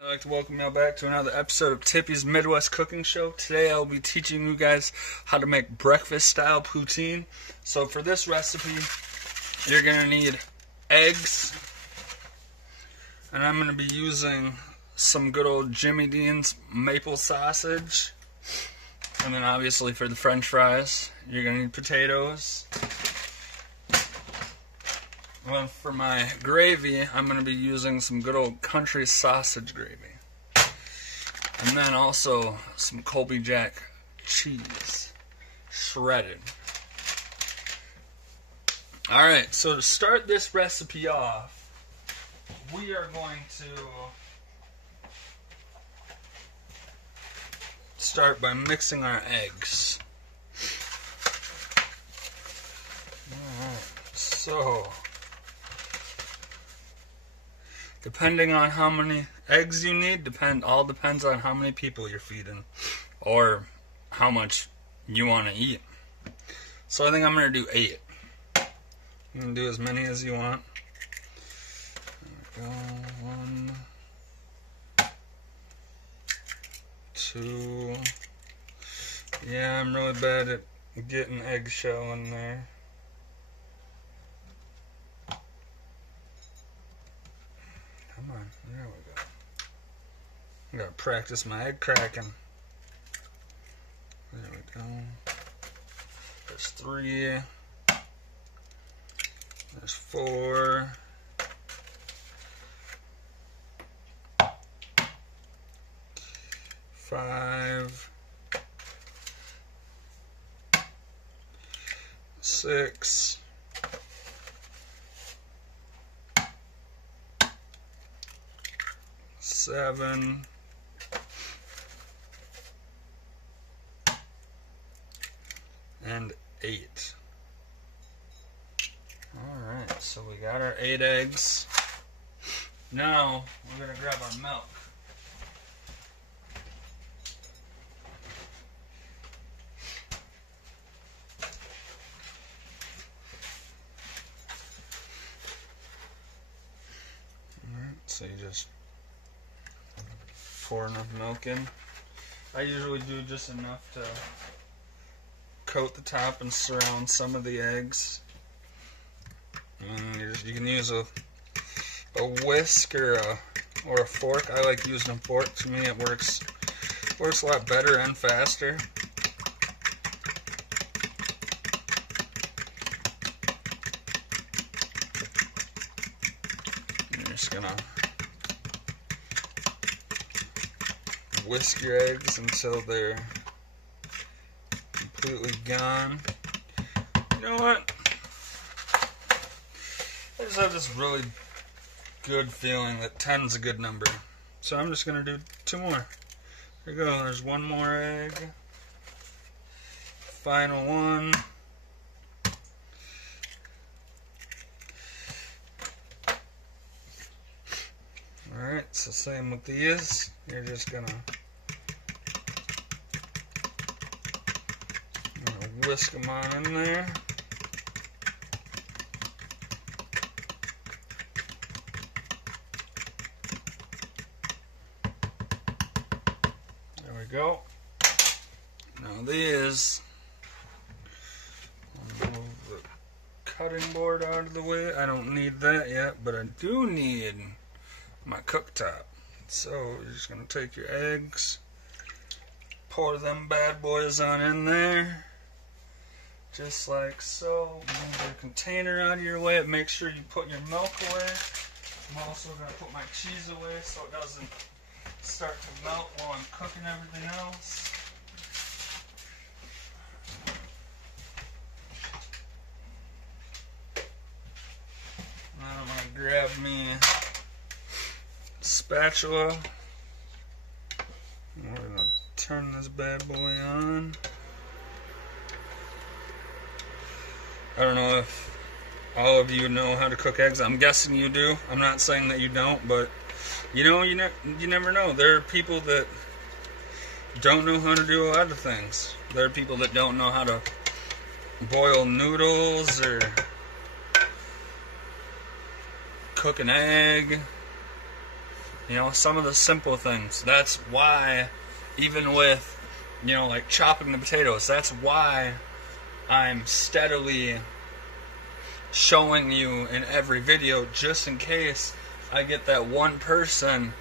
I'd like to welcome you back to another episode of Tippy's Midwest Cooking Show. Today I'll be teaching you guys how to make breakfast-style poutine. So for this recipe, you're going to need eggs. And I'm going to be using some good old Jimmy Dean's maple sausage. And then obviously for the french fries, you're going to need potatoes. Well, for my gravy, I'm going to be using some good old country sausage gravy. And then also some Colby Jack cheese, shredded. Alright, so to start this recipe off, we are going to start by mixing our eggs. Alright, so depending on how many eggs you need, all depends on how many people you're feeding or how much you want to eat. So I think I'm going to do 8. You can do as many as you want. There we go. 1, 2. Yeah, I'm really bad at getting eggshell in there. Come on, there we go. I gotta practice my egg cracking. There we go. There's 3. There's 4. 5. 6. 7. 8. Alright, so we got our 8 eggs. Now we're going to grab our milk. Alright, so you just pour enough milk in. I usually do just enough to coat the top and surround some of the eggs. And you can use a whisk or a fork. I like using a fork. To me, it works a lot better and faster. You're just gonna whisk your eggs until they're completely gone. You know what? I just have this really good feeling that 10's a good number. So I'm just going to do 2 more. There you go. There's 1 more egg. Final one. Alright, so same with these. You're just going to whisk them on in there. There we go. Now these, I'll move the cutting board out of the way. I don't need that yet, but I do need my cooktop. So you're just going to take your eggs, pour them bad boys on in there. Just like so. Move your container out of your way. Make sure you put your milk away. I'm also going to put my cheese away so it doesn't start to melt while I'm cooking everything else. Now I'm going to grab me a spatula. We're going to turn this bad boy on. I don't know if all of you know how to cook eggs. I'm guessing you do. I'm not saying that you don't, but you know, you never know. There are people that don't know how to do a lot of things. There are people that don't know how to boil noodles or cook an egg. You know, some of the simple things. That's why, even with, you know, like chopping the potatoes, that's why I'm steadily showing you in every video, just in case I get that one person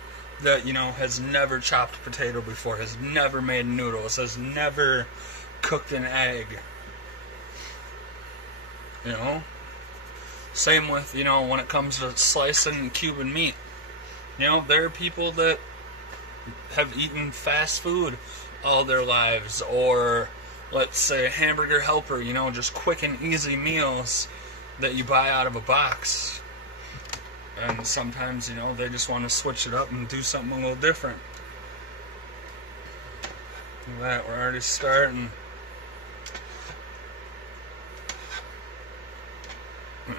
that, you know, has never chopped a potato before, has never made noodles, has never cooked an egg. You know? Same with, you know, when it comes to slicing Cuban meat. You know, there are people that have eaten fast food all their lives, or let's say Hamburger Helper, you know, just quick and easy meals that you buy out of a box. And sometimes, you know, they just want to switch it up and do something a little different. Look at that, we're already starting.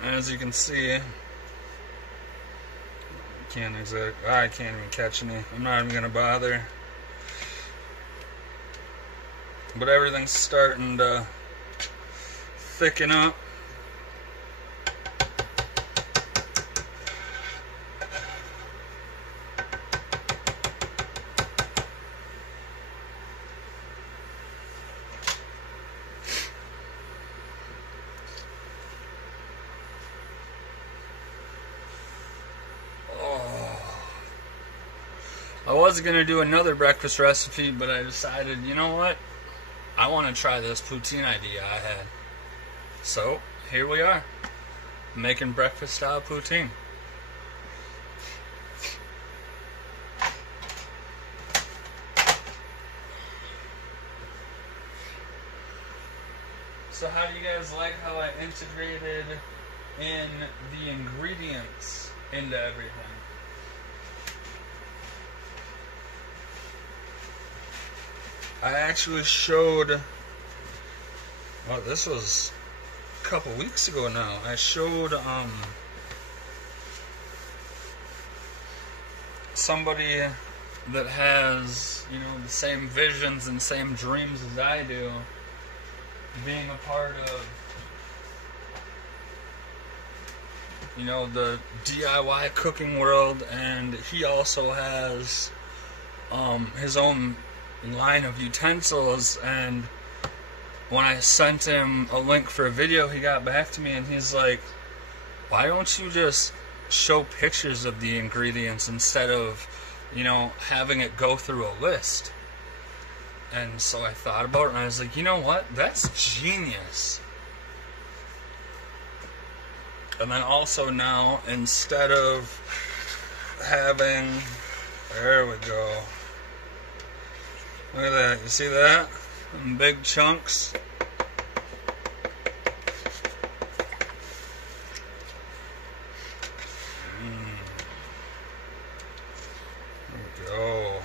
As you can see, I can't even catch any. I'm not even gonna bother. But everything's starting to thicken up. I was going to do another breakfast recipe, but I decided, you know what? I want to try this poutine idea I had. So, here we are, making breakfast style poutine. So how do you guys like how I integrated in the ingredients into everything? I actually showed, well, this was a couple weeks ago now. I showed somebody that has, you know, the same visions and same dreams as I do, being a part of, you know, the DIY cooking world, and he also has his own line of utensils. And when I sent him a link for a video, he got back to me and he's like, why don't you just show pictures of the ingredients instead of, you know, having it go through a list? And so I thought about it and I was like, you know what, that's genius. And then also now, instead of having, there we go, look at that, you see that? In big chunks. There we go.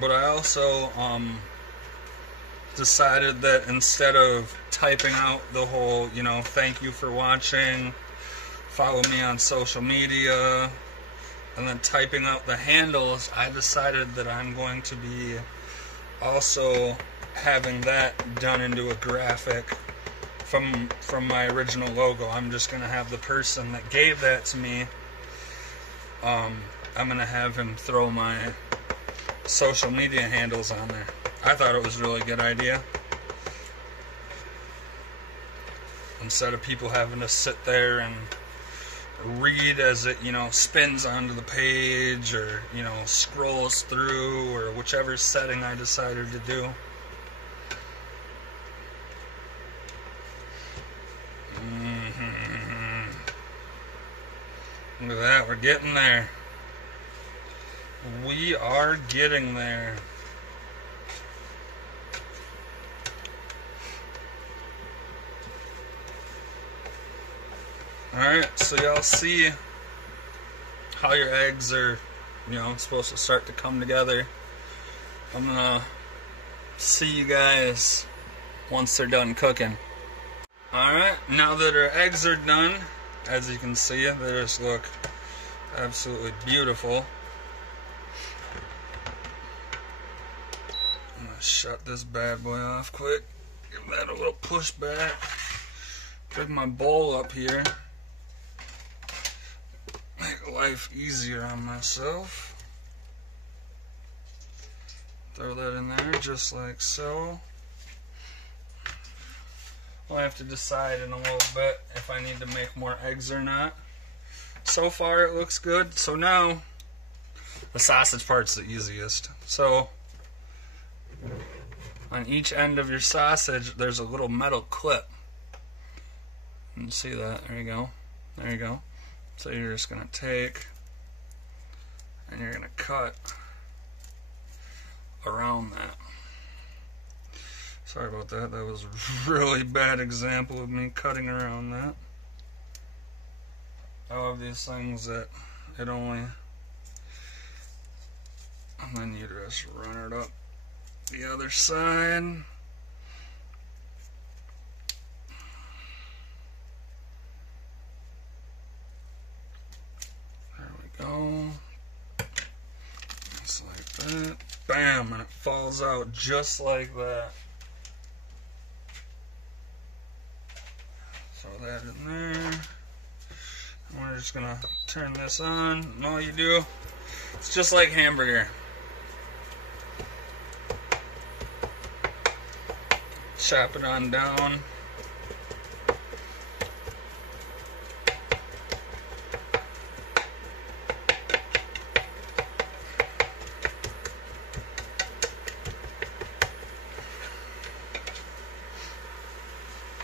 But I also decided that instead of typing out the whole, you know, thank you for watching, follow me on social media, and then typing out the handles, I decided that I'm going to be also having that done into a graphic from my original logo. I'm just going to have the person that gave that to me, I'm going to have him throw my social media handles on there. I thought it was a really good idea. Instead of people having to sit there and read as it, you know, spins onto the page, or, you know, scrolls through, or whichever setting I decided to do. Look at that, we're getting there. We are getting there. Alright, so y'all see how your eggs are, you know, supposed to start to come together. I'm gonna see you guys once they're done cooking. Alright, now that our eggs are done, as you can see, they just look absolutely beautiful. I'm gonna shut this bad boy off quick. Give that a little push back. Pick my bowl up here. Make a life easier on myself. Throw that in there just like so. I'll have to decide in a little bit if I need to make more eggs or not. So far it looks good. So now the sausage part's the easiest. So on each end of your sausage there's a little metal clip. You can see that. There you go. There you go. So you're just going to take and you're going to cut around that. Sorry about that. That was a really bad example of me cutting around that. I love these things that it only... And then you just run it up the other side. There we go. Just like that. Bam! And it falls out just like that. Throw that in there. And we're just gonna turn this on. And all you do, it's just like hamburger. Chop it on down.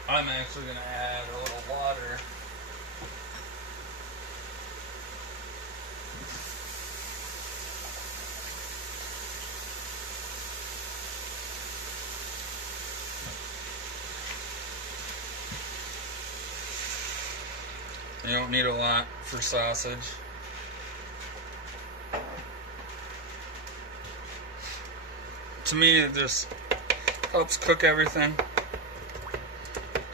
I'm actually going to add a little water. You don't need a lot for sausage. To me, it just helps cook everything.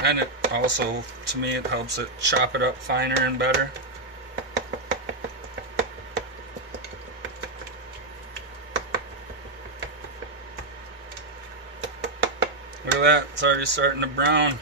And it also, to me, it helps it chop it up finer and better. Look at that, it's already starting to brown.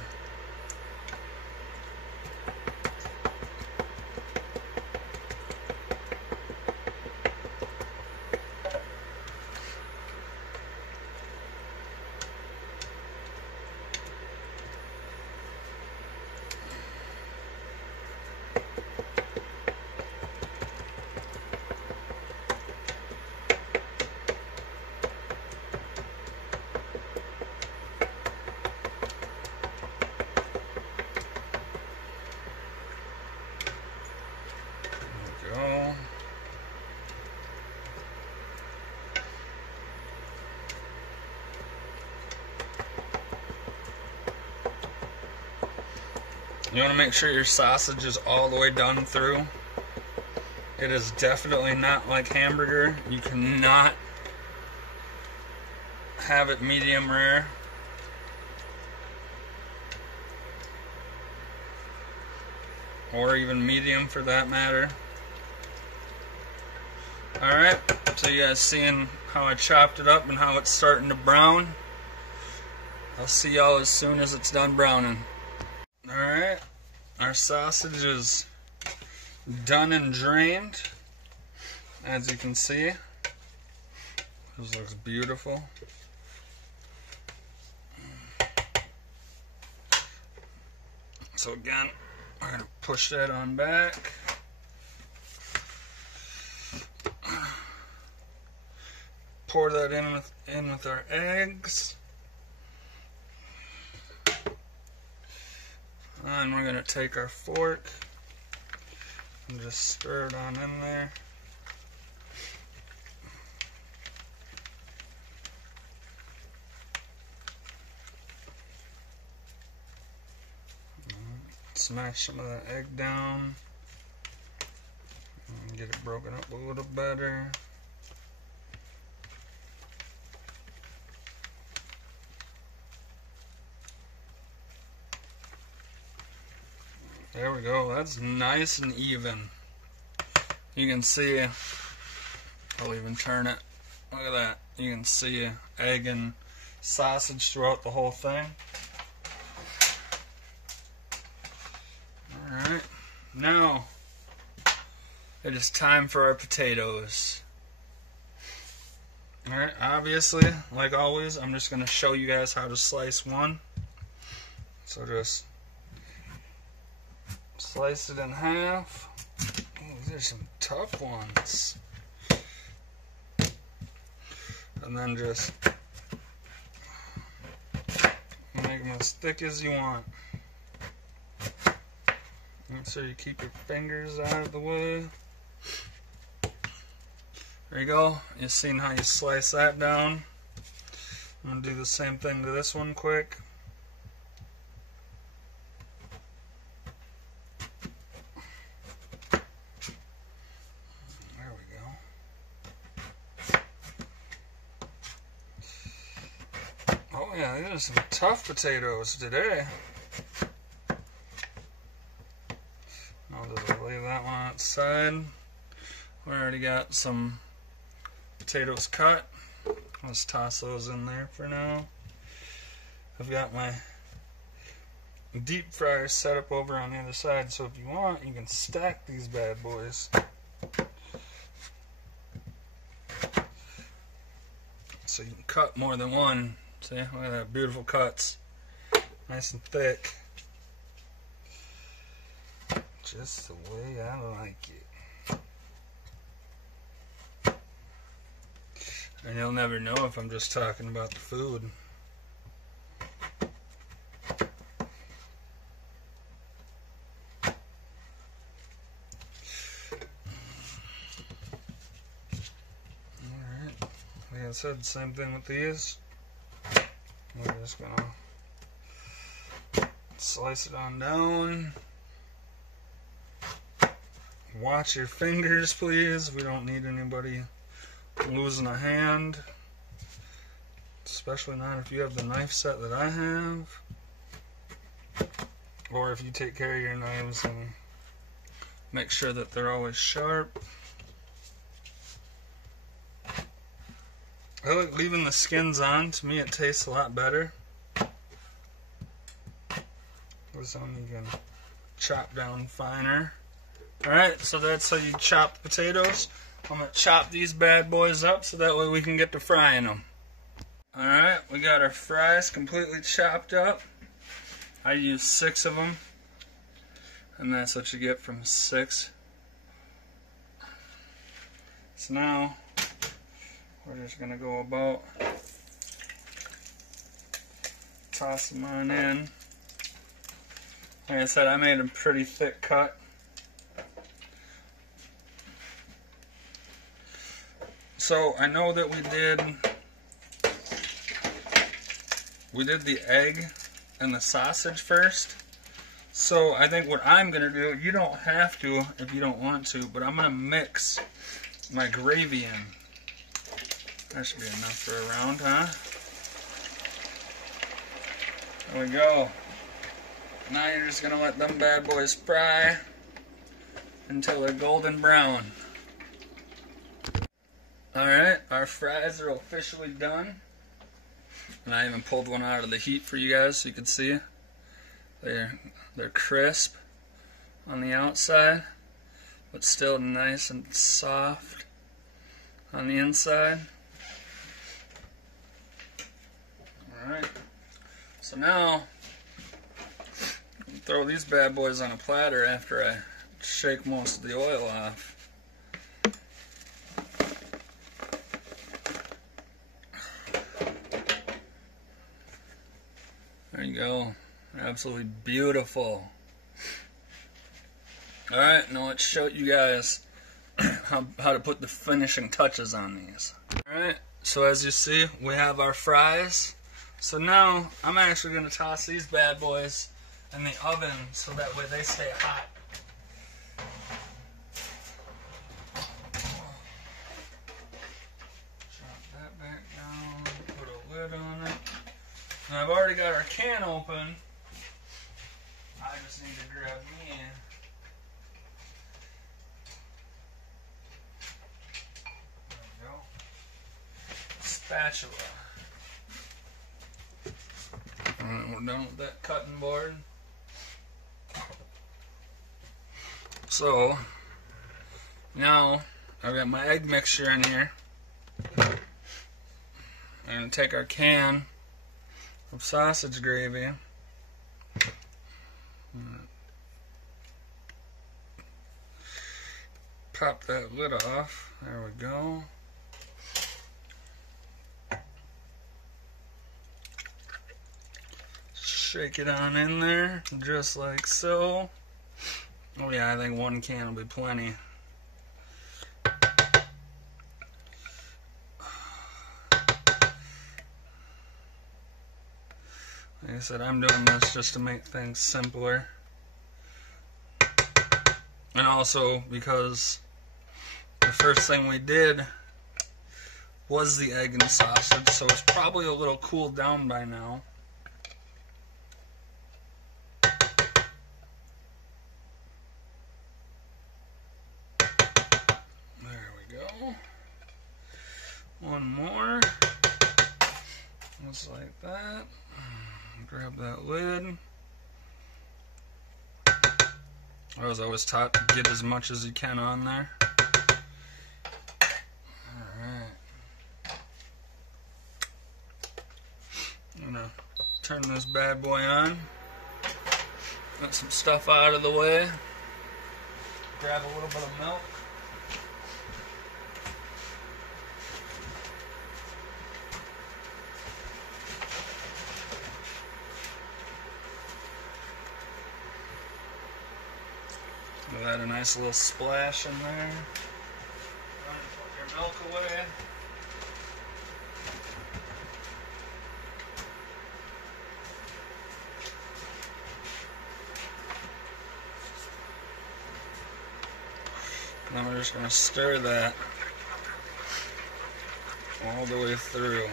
You want to make sure your sausage is all the way done through. It is definitely not like hamburger. You cannot have it medium rare. Or even medium for that matter. Alright, so you guys seeing how I chopped it up and how it's starting to brown? I'll see y'all as soon as it's done browning. Alright, our sausage is done and drained. As you can see, this looks beautiful. So again, we're going to push that on back. Pour that in with our eggs. And we're going to take our fork and just stir it on in there. Smash some of that egg down and get it broken up a little better. There we go, that's nice and even. You can see, I'll even turn it, look at that. You can see egg and sausage throughout the whole thing. Alright, now it is time for our potatoes. Alright, obviously, like always, I'm just going to show you guys how to slice one. So just slice it in half. Oh, these are some tough ones. And then just make them as thick as you want. Make sure you keep your fingers out of the way. There you go. You've seen how you slice that down. I'm going to do the same thing to this one quick. There we go. Oh yeah, these are some tough potatoes today. I'll just leave that one outside. We already got some potatoes cut. Let's toss those in there for now. I've got my deep fryer set up over on the other side, so if you want, you can stack these bad boys. So you can cut more than one. See, look at that, beautiful cuts. Nice and thick. Just the way I like it. And you'll never know if I'm just talking about the food. Alright, like I said, same thing with these. We're just gonna slice it on down. Watch your fingers, please. We don't need anybody losing a hand, especially not if you have the knife set that I have, or if you take care of your knives and make sure that they're always sharp. I like leaving the skins on. To me, it tastes a lot better. This one you can chop down finer. Alright, so that's how you chop the potatoes. I'm going to chop these bad boys up so that way we can get to frying them. Alright, we got our fries completely chopped up. I use 6 of them. And that's what you get from 6. So now, we're just going to go about toss them on in. Like I said, I made a pretty thick cut. So I know that we did the egg and the sausage first. So I think what I'm gonna do, you don't have to if you don't want to, but I'm gonna mix my gravy in. That should be enough for a round, huh? There we go. Now you're just gonna let them bad boys fry until they're golden brown. Alright, our fries are officially done. And I even pulled one out of the heat for you guys so you can see. They're crisp on the outside, but still nice and soft on the inside. Alright, so now throw these bad boys on a platter after I shake most of the oil off. There you go. Absolutely beautiful. Alright, now let's show you guys how to put the finishing touches on these. Alright, so as you see, we have our fries. So now, I'm actually going to toss these bad boys in the oven so that way they stay hot. Drop that back down, put a lid on it. And I've already got our can open. I just need to grab me in. There we go. Spatula. And we're done with that cutting board. Now, I've got my egg mixture in here. I'm going to take our can of sausage gravy. Pop that lid off. There we go. Shake it on in there, just like so. Oh yeah, I think one can will be plenty. Like I said, I'm doing this just to make things simpler. And also because the first thing we did was the egg and sausage, so it's probably a little cooled down by now. There we go. One more. Just like that. Grab that lid. I was always taught to get as much as you can on there. Alright. I'm gonna turn this bad boy on. Get some stuff out of the way. Grab a little bit of milk. We'll add a nice little splash in there. Put your milk away. Now we're just going to stir that all the way through.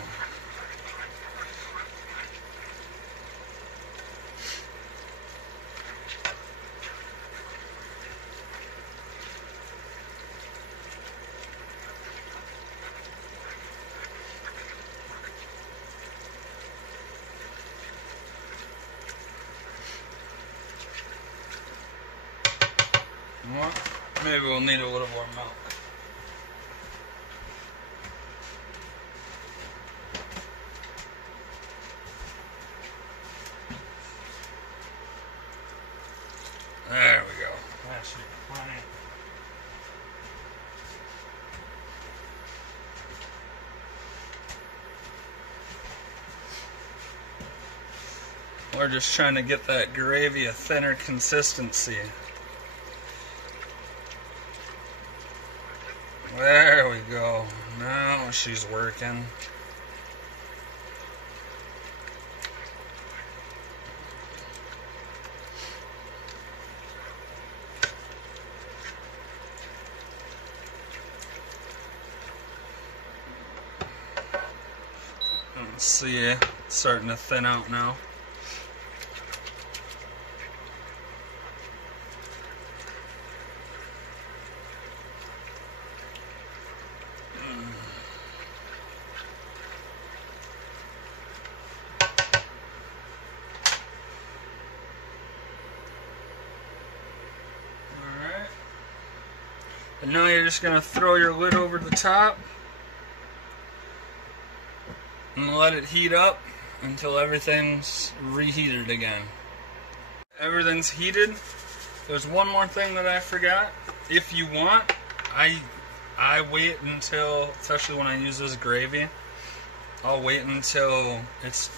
Well, maybe we'll need a little more milk. There we go. That should be plenty. We're just trying to get that gravy a thinner consistency. There we go. Now she's working. Let's see it starting to thin out now. And now you're just going to throw your lid over the top and let it heat up until everything's reheated again. Everything's heated. There's one more thing that I forgot. If you want, I wait until, especially when I use this gravy, I'll wait until it's,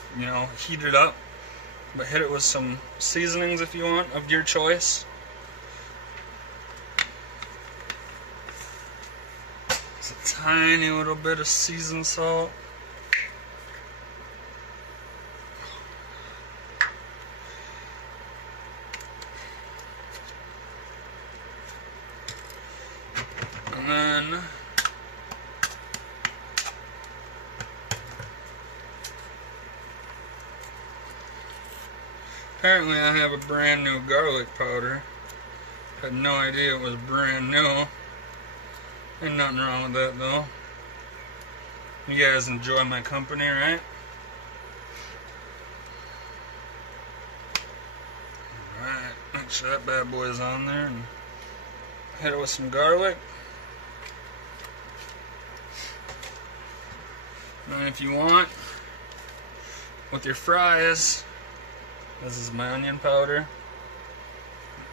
heated up. But hit it with some seasonings if you want, of your choice. It's a tiny little bit of seasoned salt. And then apparently I have a brand new garlic powder. Had no idea it was brand new. Ain't nothing wrong with that though. You guys enjoy my company, right? Alright, make sure that bad boy is on there and hit it with some garlic. And if you want, with your fries, this is my onion powder.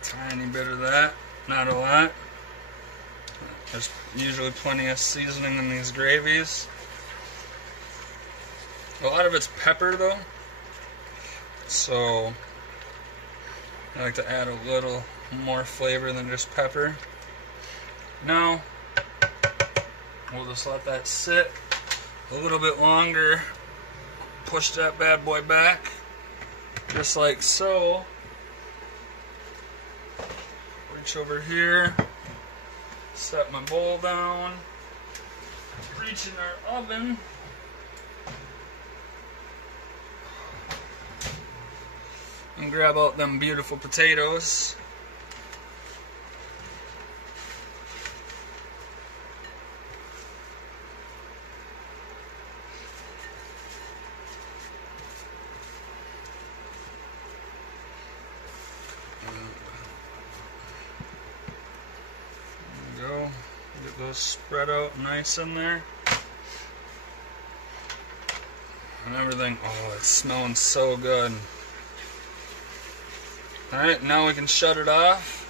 A tiny bit of that, not a lot. There's usually plenty of seasoning in these gravies. A lot of it's pepper though, so I like to add a little more flavor than just pepper. Now, we'll just let that sit a little bit longer. Push that bad boy back, just like so. Reach over here, set my bowl down, reach in our oven. And grab out them beautiful potatoes. There we go. Get those spread out nice in there. And everything. Oh, it's smelling so good. Alright, now we can shut it off.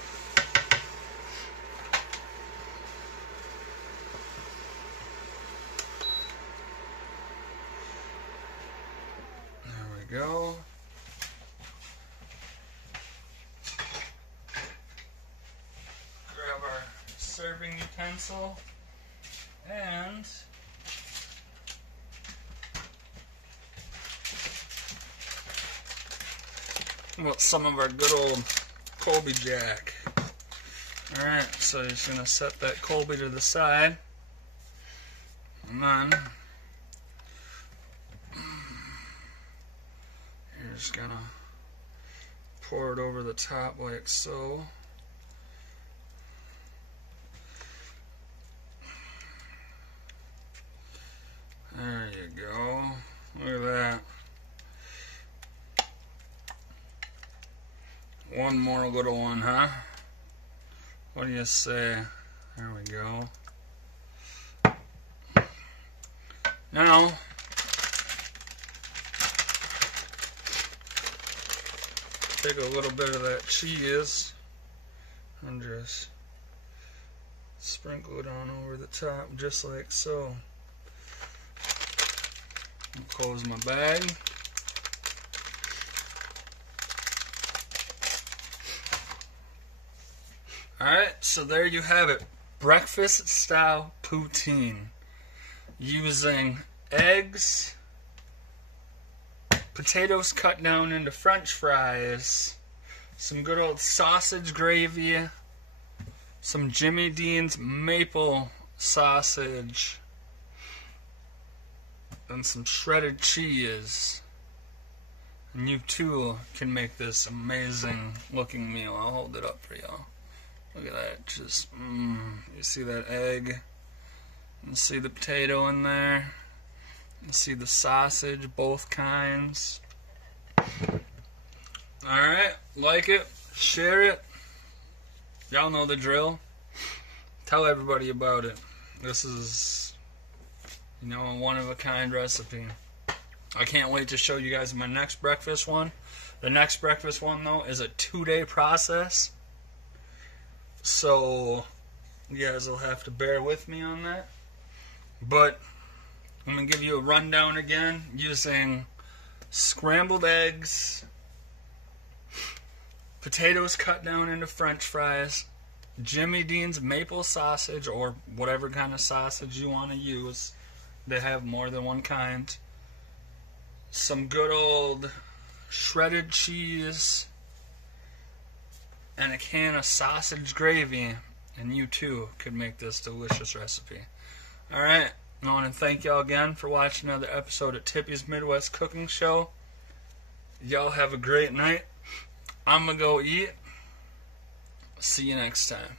There we go. Grab our serving utensil and about some of our good old Colby Jack. Alright, so you're just going to set that Colby to the side. And then you're just going to pour it over the top like so. There you go. Look at that. One more little one, huh? What do you say? There we go. Now, take a little bit of that cheese and just sprinkle it on over the top, just like so. I'll close my bag. Alright, so there you have it. Breakfast style poutine. Using eggs, potatoes cut down into French fries, some good old sausage gravy, some Jimmy Dean's maple sausage, and some shredded cheese. And you too can make this amazing looking meal. I'll hold it up for y'all. Look at that, just, you see that egg, you see the potato in there, you see the sausage, both kinds. Alright, like it, share it, y'all know the drill, tell everybody about it. This is, you know, a one-of-a-kind recipe. I can't wait to show you guys my next breakfast one. The next breakfast one, though, is a 2-day process. So, you guys will have to bear with me on that. But, I'm going to give you a rundown again using scrambled eggs, potatoes cut down into French fries, Jimmy Dean's maple sausage, or whatever kind of sausage you want to use. They have more than one kind. Some good old shredded cheese, and a can of sausage gravy, and you too could make this delicious recipe. Alright, I want to thank y'all again for watching another episode of Tippy's Midwest Cooking Show. Y'all have a great night. I'm going to go eat. See you next time.